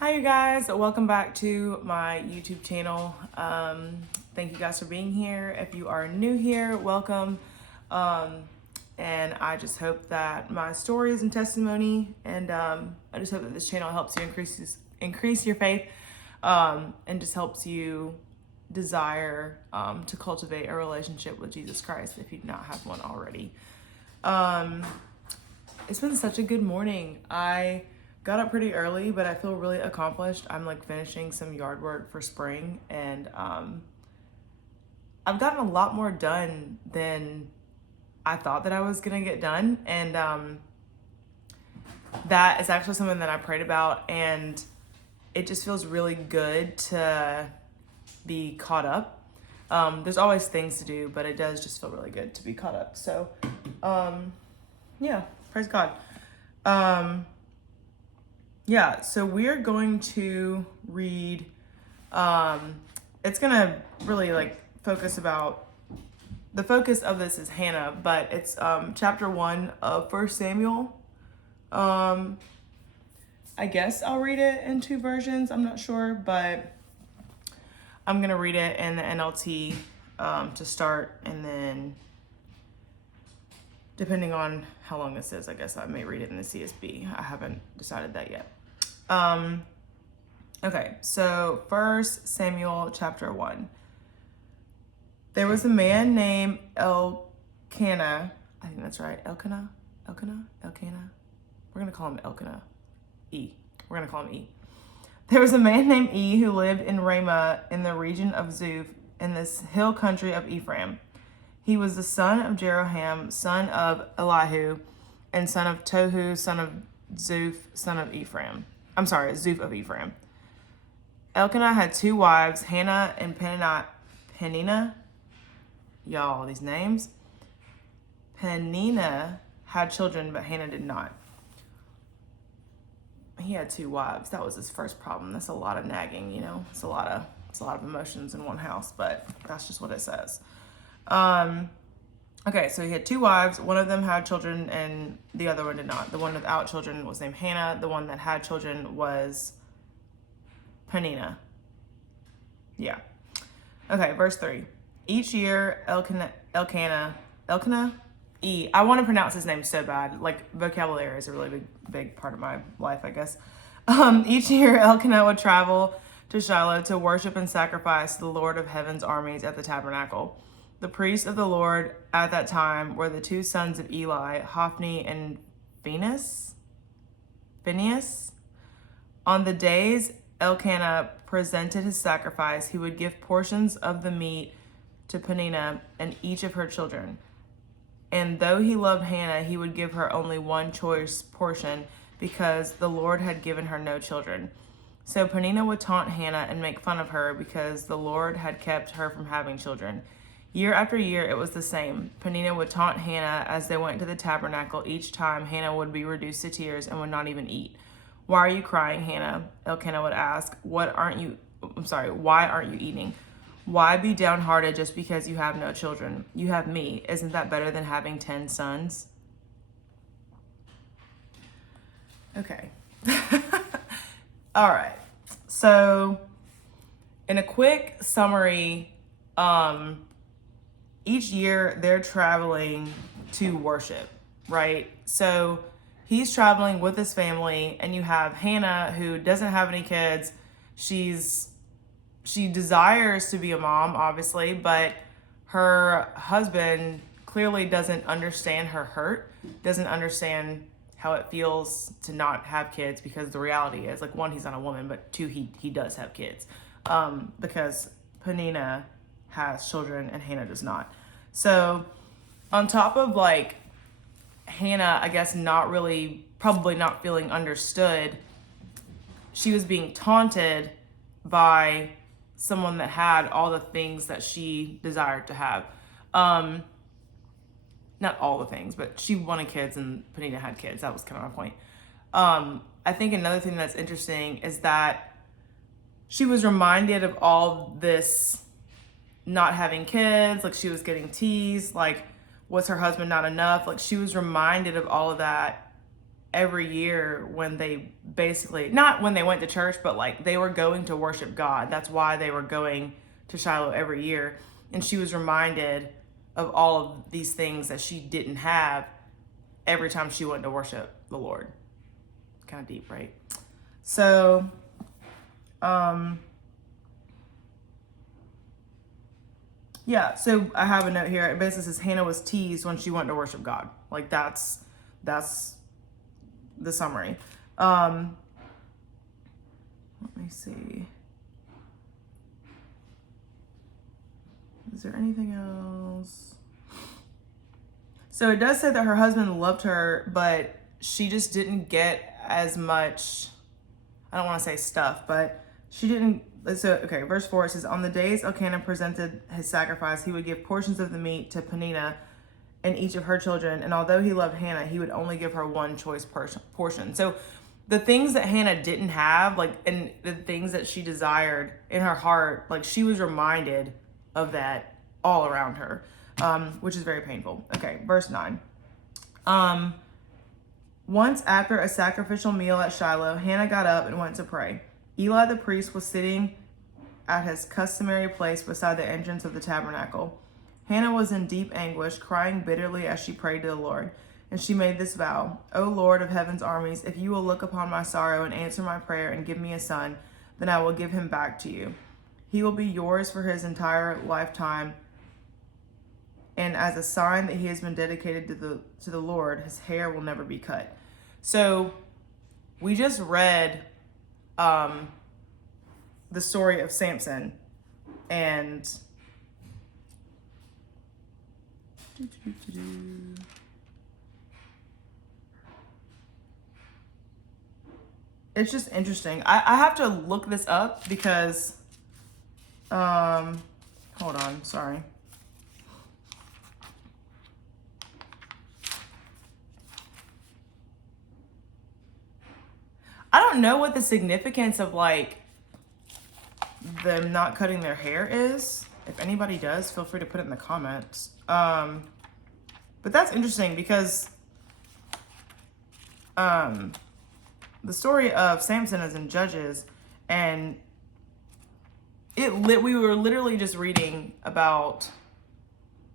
Hi you guys, welcome back to my YouTube channel. Thank you guys for being here. If you are new here, welcome. And I just hope that my stories and testimony, and I just hope that this channel helps you increase your faith, and just helps you desire to cultivate a relationship with Jesus Christ if you do not have one already. It's been such a good morning. I got up pretty early, but I feel really accomplished. I'm like finishing some yard work for spring, and I've gotten a lot more done than I thought that I was gonna get done. And that is actually something that I prayed about, and it just feels really good to be caught up. There's always things to do, but it does just feel really good to be caught up. So yeah, praise God. Yeah, so we're going to read, it's gonna really like the focus of this is Hannah, but it's chapter 1 of 1 Samuel. I guess I'll read it in two versions, I'm not sure, but I'm gonna read it in the NLT to start, and then depending on how long this is, I guess I may read it in the CSB. I haven't decided that yet. Okay, so 1 Samuel chapter 1. There was a man named Elkanah. I think that's right. Elkanah. We're gonna call him Elkanah. We're gonna call him E. There was a man named E who lived in Ramah in the region of Zuph in this hill country of Ephraim. He was the son of Jeroham, son of Elihu, and son of Tohu, son of Zuph, son of Ephraim. Zuph of Ephraim. Elkanah had two wives, Hannah and Peninnah. Y'all, these names. Peninnah had children, but Hannah did not. He had two wives. That was his first problem. That's a lot of nagging, you know. It's a lot of emotions in one house, but that's just what it says. Okay, so he had two wives. One of them had children and the other one did not. The one without children was named Hannah. The one that had children was Peninnah. Yeah. Okay, verse 3. Each year, Elkanah, E. I want to pronounce his name so bad. Like, vocabulary is a really big part of my life, I guess. Each year, Elkanah would travel to Shiloh to worship and sacrifice to the Lord of Heaven's armies at the Tabernacle. The priests of the Lord at that time were the two sons of Eli, Hophni and Phinehas. On the days Elkanah presented his sacrifice, he would give portions of the meat to Peninnah and each of her children. And though he loved Hannah, he would give her only one choice portion because the Lord had given her no children. So Peninnah would taunt Hannah and make fun of her because the Lord had kept her from having children. Year after year, it was the same. Peninnah would taunt Hannah as they went to the tabernacle. Each time, Hannah would be reduced to tears and would not even eat. Why are you crying, Hannah? Elkanah would ask. Why aren't you eating? Why be downhearted just because you have no children? You have me. Isn't that better than having 10 sons? Okay. All right. So, in a quick summary, each year they're traveling to worship, right? So he's traveling with his family, and you have Hannah, who doesn't have any kids. She desires to be a mom, obviously, but her husband clearly doesn't understand her hurt, doesn't understand how it feels to not have kids, because the reality is, like, one, he's not a woman, but two, he does have kids, because Peninnah has children and Hannah does not. So on top of like Hannah, I guess probably not feeling understood, she was being taunted by someone that had all the things that she desired to have. Not all the things, but she wanted kids and Peninnah had kids. That was kind of my point. I think another thing that's interesting is that she was reminded of all this not having kids, like she was getting teased, like was her husband not enough? Like she was reminded of all of that every year when they basically, not when they went to church, but like they were going to worship God. That's why they were going to Shiloh every year. And she was reminded of all of these things that she didn't have every time she went to worship the Lord. Kind of deep, right? So, yeah, so I have a note here. It basically says Hannah was teased when she went to worship God. Like that's the summary. Let me see. Is there anything else? So it does say that her husband loved her, but she just didn't get as much, I don't want to say stuff, but she didn't. So, okay, verse 4, it says, on the days Elkanah presented his sacrifice, he would give portions of the meat to Peninnah and each of her children. And although he loved Hannah, he would only give her one choice portion. So the things that Hannah didn't have, like, and the things that she desired in her heart, like, she was reminded of that all around her, which is very painful. Okay, verse 9. Once after a sacrificial meal at Shiloh, Hannah got up and went to pray. Eli the priest was sitting at his customary place beside the entrance of the tabernacle. Hannah was in deep anguish, crying bitterly as she prayed to the Lord. And she made this vow, O Lord of heaven's armies, if you will look upon my sorrow and answer my prayer and give me a son, then I will give him back to you. He will be yours for his entire lifetime. And as a sign that he has been dedicated to the Lord, his hair will never be cut. So we just read the story of Samson, and it's just interesting. I have to look this up because hold on, sorry. I don't know what the significance of like them not cutting their hair is. If anybody does, feel free to put it in the comments. But that's interesting because the story of Samson is in Judges, and we were literally just reading about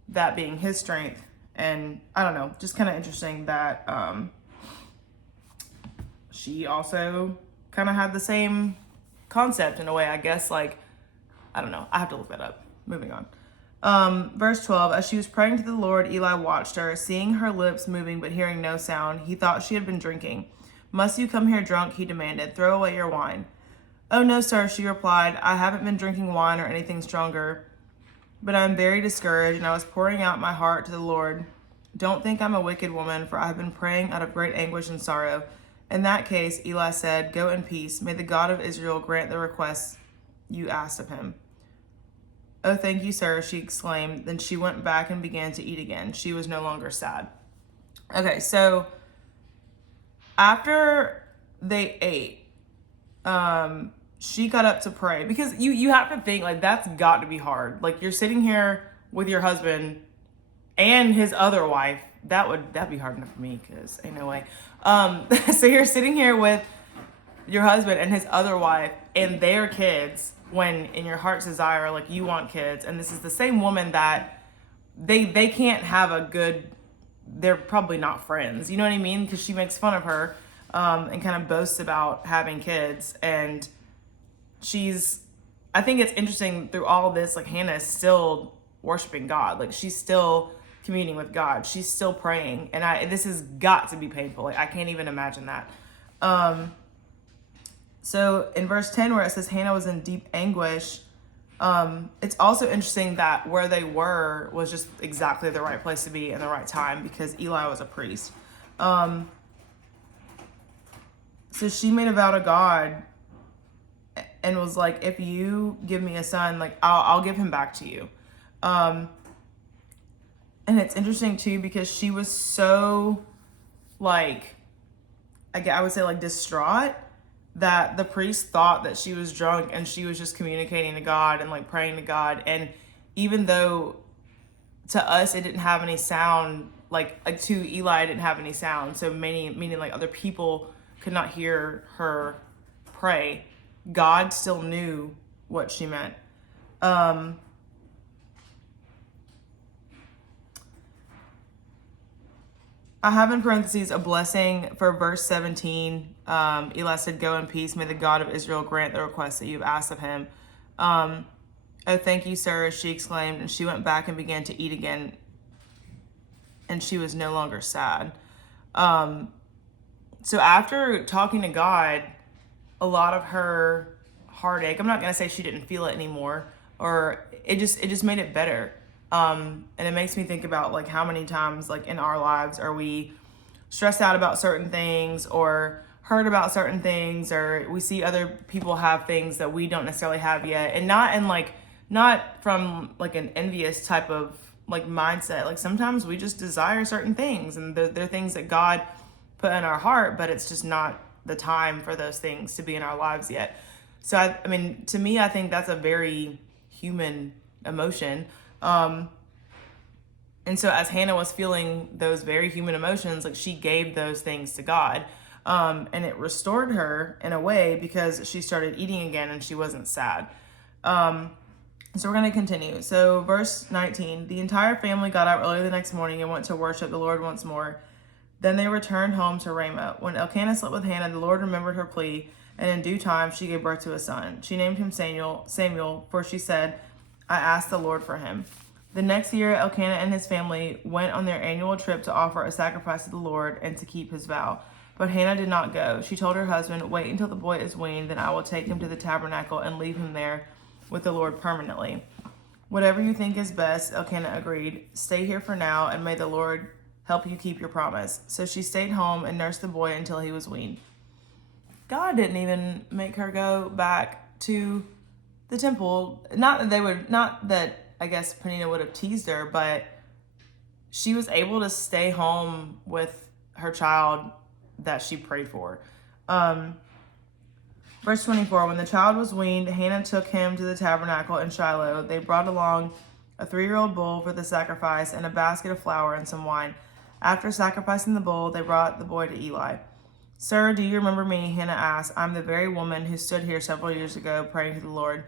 that being his strength, and I don't know, just kind of interesting that she also kind of had the same concept in a way, I guess. Like, I don't know. I have to look that up. Moving on. Verse 12, as she was praying to the Lord, Eli watched her. Seeing her lips moving but hearing no sound, he thought she had been drinking. Must you come here drunk? He demanded. Throw away your wine. Oh, no, sir, she replied. I haven't been drinking wine or anything stronger, but I am very discouraged, and I was pouring out my heart to the Lord. Don't think I'm a wicked woman, for I have been praying out of great anguish and sorrow. In that case, Eli said, go in peace. May the God of Israel grant the request you asked of him. Oh, thank you, sir, she exclaimed. Then she went back and began to eat again. She was no longer sad. Okay, so after they ate, she got up to pray. Because you have to think, like, that's got to be hard. Like, you're sitting here with your husband and his other wife. That'd be hard enough for me, because ain't no way. So you're sitting here with your husband and his other wife and their kids, when in your heart's desire, like, you want kids, and this is the same woman that they can't have a good, they're probably not friends, you know what I mean? Because she makes fun of her and kind of boasts about having kids, and I think it's interesting through all of this, like, Hannah is still worshiping God. Like, she's still communing with God. She's still praying. And this has got to be painful. Like, I can't even imagine that. So in verse 10, where it says Hannah was in deep anguish, it's also interesting that where they were was just exactly the right place to be in the right time, because Eli was a priest. So she made a vow to God and was like, if you give me a son, like, I'll give him back to you. And it's interesting too, because she was so, like, I would say, like, distraught, that the priest thought that she was drunk and she was just communicating to God and, like, praying to God. And even though to us it didn't have any sound like to Eli didn't have any sound, so meaning like other people could not hear her pray. God still knew what she meant. I have in parentheses a blessing for verse 17. Eli said, "Go in peace. May the God of Israel grant the request that you've asked of him." "Oh, thank you, sir," she exclaimed, and she went back and began to eat again, and she was no longer sad. So after talking to God, a lot of her heartache, I'm not going to say she didn't feel it anymore, or it just made it better. And it makes me think about like how many times like in our lives are we stressed out about certain things or hurt about certain things, or we see other people have things that we don't necessarily have yet, and not from like an envious type of like mindset. Like sometimes we just desire certain things, and they're things that God put in our heart, but it's just not the time for those things to be in our lives yet. So I mean, to me, I think that's a very human emotion. And so as Hannah was feeling those very human emotions, like she gave those things to God. And it restored her in a way because she started eating again and she wasn't sad. So we're going to continue. So verse 19, the entire family got up early the next morning and went to worship the Lord once more. Then they returned home to Ramah. When Elkanah slept with Hannah, the Lord remembered her plea, and in due time she gave birth to a son. She named him Samuel, for she said, "I asked the Lord for him." The next year, Elkanah and his family went on their annual trip to offer a sacrifice to the Lord and to keep his vow. But Hannah did not go. She told her husband, "Wait until the boy is weaned, then I will take him to the tabernacle and leave him there with the Lord permanently." "Whatever you think is best," Elkanah agreed. "Stay here for now, and may the Lord help you keep your promise." So she stayed home and nursed the boy until he was weaned. God didn't even make her go back to the temple. Not that I guess Peninnah would have teased her, but she was able to stay home with her child that she prayed for. Verse 24, when the child was weaned, Hannah took him to the tabernacle in Shiloh. They brought along a 3-year-old bull for the sacrifice and a basket of flour and some wine. After sacrificing the bull, they brought the boy to Eli. "Sir, do you remember me?" Hannah asked. "I'm the very woman who stood here several years ago praying to the Lord.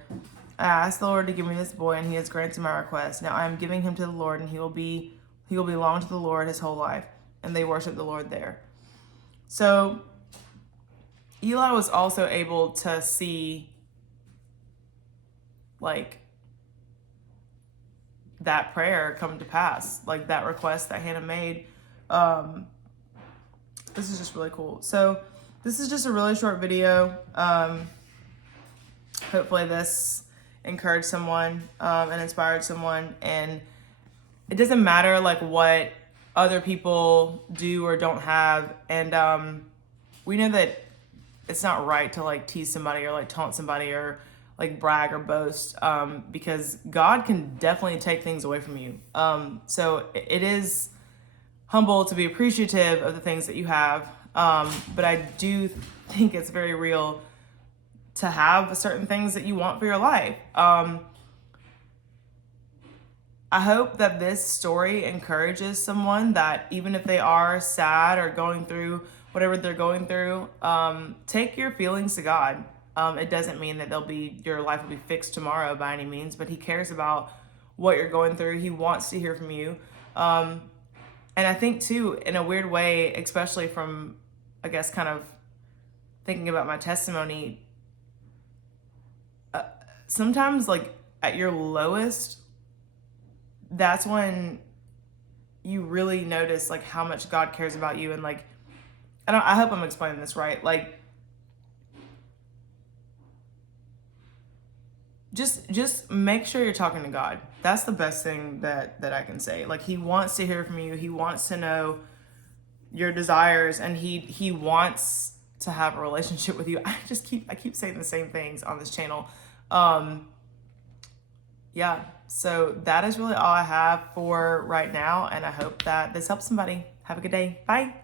I asked the Lord to give me this boy, and he has granted my request. Now I am giving him to the Lord, and he will belong to the Lord his whole life." And they worshiped the Lord there. So Eli was also able to see like that prayer come to pass, like that request that Hannah made. This is just really cool. So this is just a really short video. Hopefully this encouraged someone and inspired someone. And it doesn't matter like what other people do or don't have. And we know that it's not right to like tease somebody or like taunt somebody or like brag or boast, because God can definitely take things away from you. So it is humble to be appreciative of the things that you have. But I do think it's very real to have certain things that you want for your life. I hope that this story encourages someone that even if they are sad or going through whatever they're going through, take your feelings to God. It doesn't mean that your life will be fixed tomorrow by any means, but he cares about what you're going through. He wants to hear from you. And I think too, in a weird way, especially from, I guess, kind of thinking about my testimony, sometimes like at your lowest, that's when you really notice like how much God cares about you. And like, I hope I'm explaining this right. Like, just make sure you're talking to God. That's the best thing that I can say. Like, he wants to hear from you. He wants to know your desires, and he wants to have a relationship with you. I keep saying the same things on this channel. Yeah, so that is really all I have for right now, and I hope that this helps somebody. Have a good day. Bye.